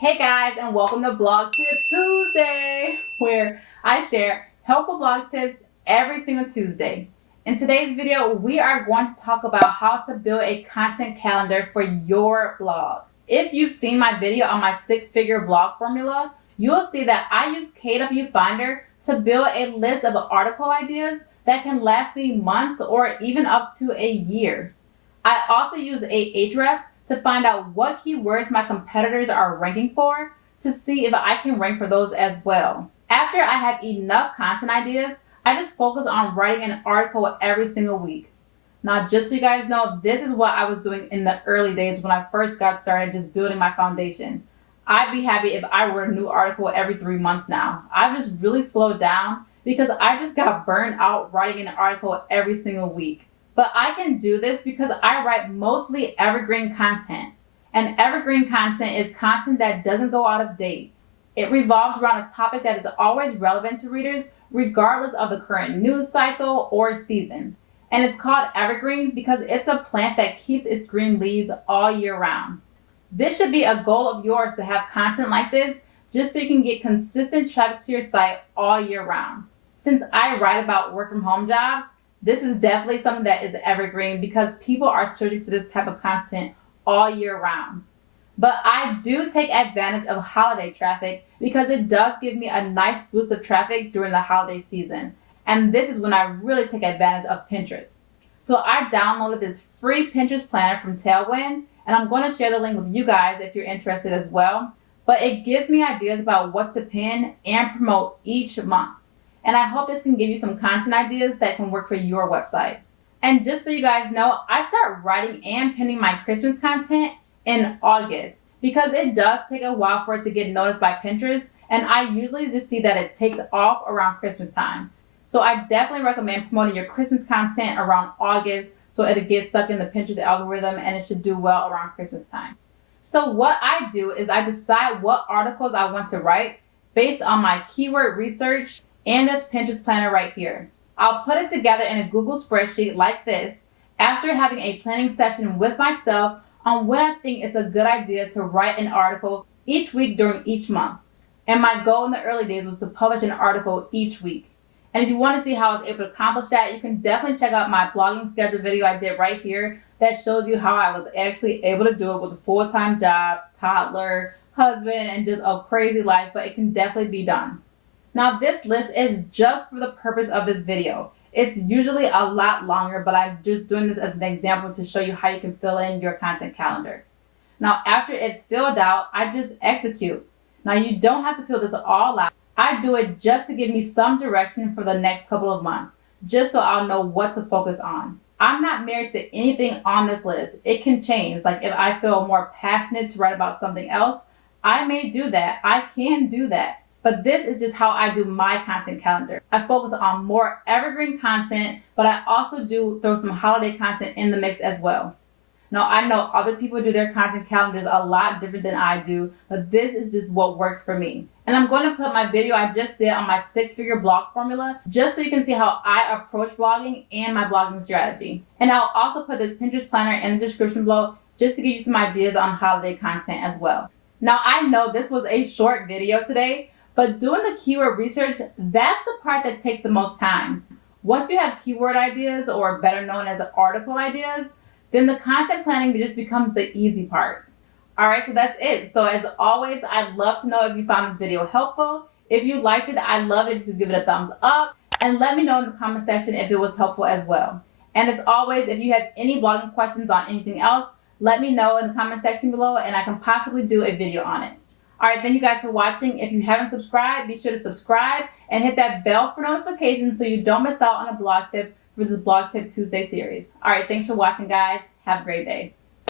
Hey guys, and welcome to Blog Tip Tuesday, where I share helpful blog tips every single Tuesday. In today's video, we are going to talk about how to build a content calendar for your blog. If you've seen my video on my 6-figure blog formula, you'll see that I use KW Finder to build a list of article ideas that can last me months or even up to a year. I also use Ahrefs to find out what keywords my competitors are ranking for to see if I can rank for those as well. After I have enough content ideas, I just focus on writing an article every single week. Now, just so you guys know, this is what I was doing in the early days when I first got started just building my foundation. I'd be happy if I wrote a new article every 3 months now. I've just really slowed down because I just got burned out writing an article every single week. But I can do this because I write mostly evergreen content. And evergreen content is content that doesn't go out of date. It revolves around a topic that is always relevant to readers, regardless of the current news cycle or season. And it's called evergreen because it's a plant that keeps its green leaves all year round. This should be a goal of yours to have content like this, just so you can get consistent traffic to your site all year round. Since I write about work from home jobs, this is definitely something that is evergreen because people are searching for this type of content all year round. But I do take advantage of holiday traffic because it does give me a nice boost of traffic during the holiday season. And this is when I really take advantage of Pinterest. So I downloaded this free Pinterest planner from Tailwind, and I'm going to share the link with you guys if you're interested as well. But it gives me ideas about what to pin and promote each month. And I hope this can give you some content ideas that can work for your website. And just so you guys know, I start writing and pinning my Christmas content in August because it does take a while for it to get noticed by Pinterest. And I usually just see that it takes off around Christmas time. So I definitely recommend promoting your Christmas content around August so it gets stuck in the Pinterest algorithm and it should do well around Christmas time. So what I do is I decide what articles I want to write based on my keyword research and this Pinterest planner right here. I'll put it together in a Google spreadsheet like this after having a planning session with myself on when I think it's a good idea to write an article each week during each month. And my goal in the early days was to publish an article each week. And if you want to see how I was able to accomplish that, you can definitely check out my blogging schedule video I did right here that shows you how I was actually able to do it with a full-time job, toddler, husband, and just a crazy life, but it can definitely be done. Now this list is just for the purpose of this video. It's usually a lot longer, but I'm just doing this as an example to show you how you can fill in your content calendar. Now after it's filled out, I just execute. Now you don't have to fill this all out. I do it just to give me some direction for the next couple of months, just so I'll know what to focus on. I'm not married to anything on this list. It can change. Like if I feel more passionate to write about something else, I may do that. I can do that. But this is just how I do my content calendar. I focus on more evergreen content, but I also do throw some holiday content in the mix as well. Now, I know other people do their content calendars a lot different than I do, but this is just what works for me. And I'm going to put my video I just did on my 6-figure blog formula, just so you can see how I approach blogging and my blogging strategy. And I'll also put this Pinterest planner in the description below, just to give you some ideas on holiday content as well. Now, I know this was a short video today, but doing the keyword research, that's the part that takes the most time. Once you have keyword ideas, or better known as article ideas, then the content planning just becomes the easy part. All right, so that's it. So as always, I'd love to know if you found this video helpful. If you liked it, I'd love it if you could give it a thumbs up and let me know in the comment section if it was helpful as well. And as always, if you have any blogging questions on anything else, let me know in the comment section below and I can possibly do a video on it. All right, thank you guys for watching. If you haven't subscribed, be sure to subscribe and hit that bell for notifications so you don't miss out on a blog tip for this Blog Tip Tuesday series. All right, thanks for watching, guys. Have a great day.